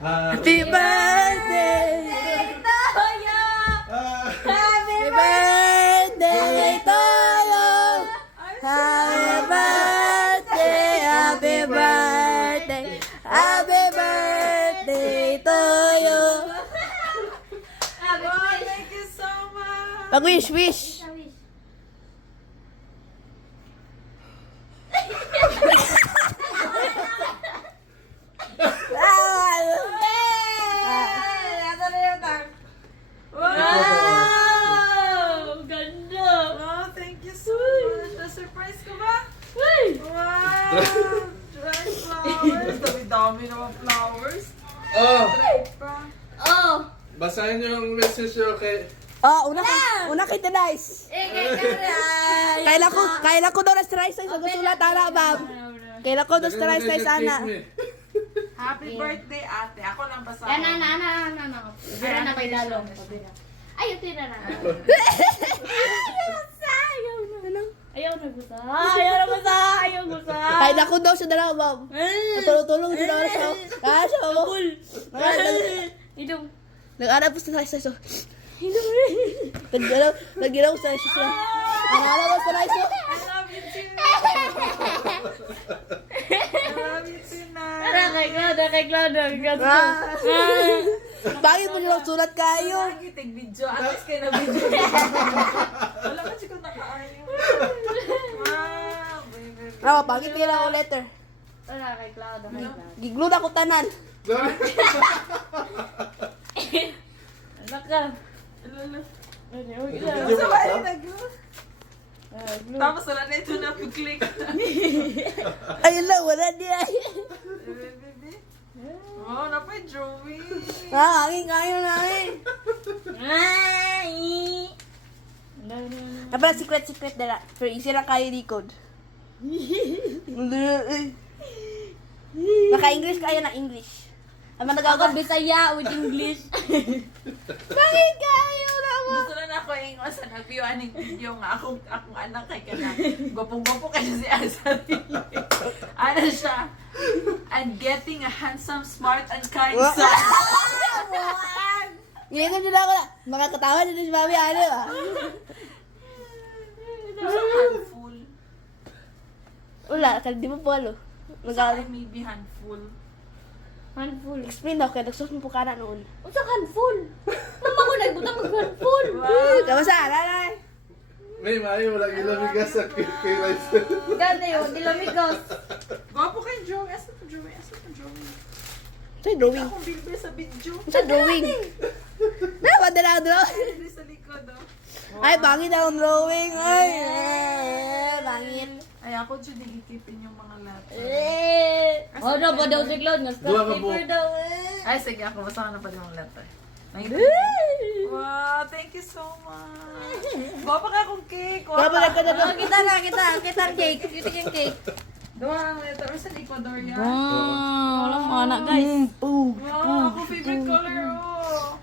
Happy birthday! Toyo! Happy birthday to you! Happy birthday! Happy birthday! Happy birthday to you! Thank you so much! Pag-wish, wish! Wow! Ganda! Oh, thank you so much. Na-surprise ko ba? Wow! Dry flowers. Dami-dami naman flowers. Oh, Dry pa. Oh! basahin niyo yung message niyo kay... Una kita nice. Kailan ko daw na-stress sa gusulat ana, Bob. Kailan ko na-stress sa ana. Happy birthday, ate. Ako lang basa. Yan, Bira na kay Dalong. Ayaw, tira na. Ayaw na gusa. Ayaw gusa. Kailan ko daw sa dalawa, Bob. Tulong-tulong sa dalawa sa kaso mo. Idong. Nag-arap po sa stress. Nag-ginaw sa stress. Nag-arap po sa stress. I love you too. I love you too, na. Kay Cloud. Bakit mo nilang sulat kayo? Lagi tig-video. At least kayo na-video. Wala ka siya kung naka-ayaw. Wow, baby. Bakit kailan ako letter? Kay Cloud. Giglo na ko tanan. Anak ka. Sa bahay nag- Tapos wala na ito na pag-click. Ayun lang, wala niya. Baby. Oh, napay drawing. Hangin kayo na Napala secret dala. Pero easy lang kayo likod. Naka-English kayo na English. Ama nagagod Bisaya with English. Bakit kayo naman? Gusto na ako yung sa nag-view aning video nga akong anak kay kana. Gopong-gopo kasi si Asari. Ano siya? I'm getting a handsome, smart, and kind son. Ngayon ko nila ako na. Makakatawa dito si Mami ano ah. Sa handful. Wala, di mo po alo. Sa maybe handful. Handful. Explain daw kaya nagsuot mo po ka na noon. Unsa handful? Mama ko nagbutang mag-handful. Kamusta? Nanay? May maayo, wala ilamigas sa kay Rice. Ganda yun, dilamigos. Gwapo kay Joey. Asa pa Joey? Sa'yo drawing. Akong bilbil sa video. Sa'yo drawing. Napadala ang drawing. Bilbil sa likod, oh. Ay, bangit ang drawing. Ay, bangit. Ay, ako dyan ikipin yung mga letter. Oh, no, ba daw si Cloud? Dua Scrap ka po. paper daw Ay, sige, ako basta na pa yung letter. Wow, thank you so much. Bapa ka akong cake. Wow. Oh, kita ang cake. Kita yung cake. Doon ang letter sa Ecuador yan. Walang mga anak, guys. Wow, ako favorite color, oh.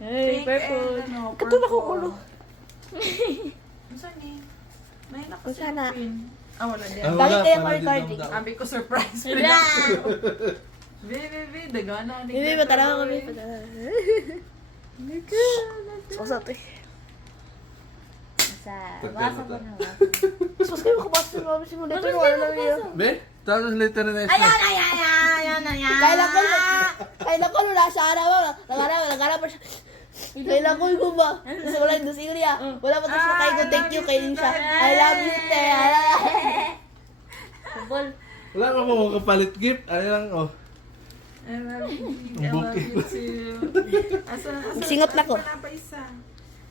Hey, Pink purple. and ano, Katulad ko purple. ulo. Ano saan eh? May Kung nakasipin. sana. Wala din. Bakit kayo ko recording? Sabi ko surprise. Wala. Baby, dagana. Hindi, patala ko kami. Usap eh. Basa ko na. Mas kayo makabasa ng mga simulator. Wala lang yun. Be, tapos later na next Ayan. Kailan ko nula siya araw. Nagharap pa siya. Kailan ko ba? Gusto ko lang doon sa Ilya. Wala pa tapos na kayo. Thank you kay siya. I love you, te. Football. Wala ka po kapalit gift. Ano lang, oh. I love you too. Singot na ko. Wala pa isa.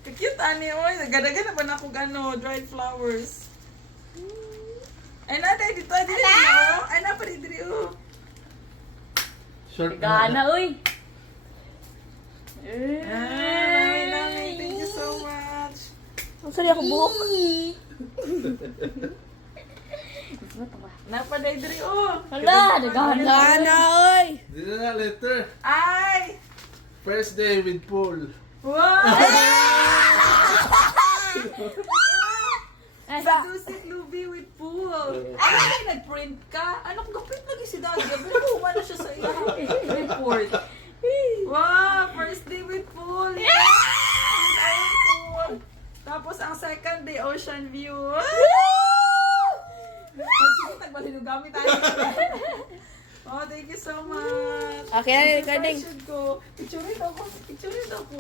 Cute ani, oy. Nagadagan na ba na akong dried flowers. Ay na, dito. Ay na, pa dito. Short Gana, uy. Ay, thank you so much. Ang sali ako buhok. Napaday diri, oh. Hala, nagana. Gana, oy. Dito na letter. Ay! First day with Paul. Wow! Ay, Seducing Luby with pool. Ay, nag-print ka? Ano kung ga-print lagi si Daddy? Gabi ko, na siya sa iya. Report. you. Sige, tagbalhin yung gamit tayo. Oh, thank you so much. Okay na, recording. Inspiration ko. Picturein ako.